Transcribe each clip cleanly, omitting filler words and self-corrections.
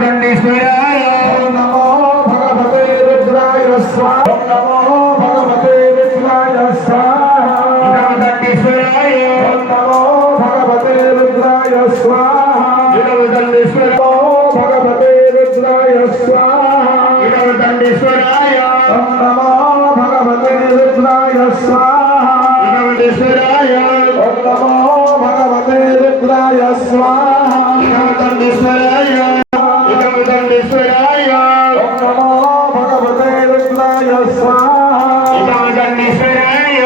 దండేశ్వరాయ ఓం నమో భగవతే రుద్రాయ స్వాహ ఓం నమో భగవతే రుద్రాయ స్వాహ దండేశ్వరాయ ఓం నమో భగవతే రుద్రాయ స్వాహ దండేశ్వర భగవతే రుద్రాయ స్వాహ దండేశ్వరాయ ఓం నమో భగవతే రుద్రాయ స్వాహ దండేశ్వరాయ ఓం నమో భగవతే రుద్రాయ స్వాహ దండేశ్వరాయ దండేశ్వరాయ ఓం నమో భగవతే రుద్రాయ స్వాహ దండేశ్వరాయ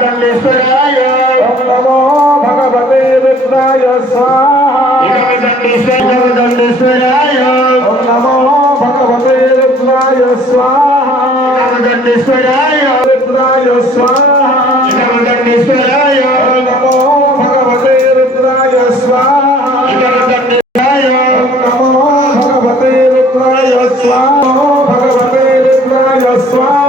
దండేశ్వరాయ ఓం నమో భగవతే రుద్రాయ స్వాహ దండేశ్వరాయ ఓం నమో భగవతే రుద్రాయ స్వాహ దండేశ్వరాయ రుద్రాయ స్వాహ దండేశ్వరాయ ఓం నమో భగవతే రుద్రాయ స్వాహ ఓం నమో భగవతే రుద్రాయ స్వాహ భగవతే రుద్రాయ స్వాహ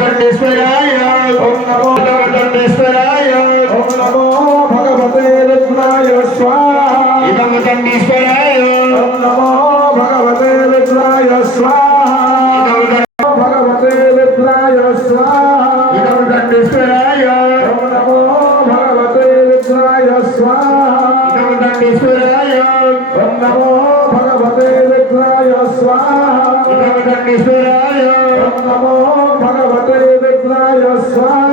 దండేశ్వరాయ ఓం నమో దండేశ్వరాయ ఓం నమో భగవతే రుద్రాయ స్వాహ దండేశ్వరాయ ఓం నమో భగవతే రుద్రాయ స్వాహ భగవతే రుద్రాయ స్వాహ దండేశ్వరాయ ఓం నమో భగవతే రుద్రాయ స్వాహ దండేశ్వరాయ ఓం నమో భగవతే రుద్రాయ స్వాహ దండేశ్వరాయ ఓం నమో భగవతే రుద్రాయ స్వాహ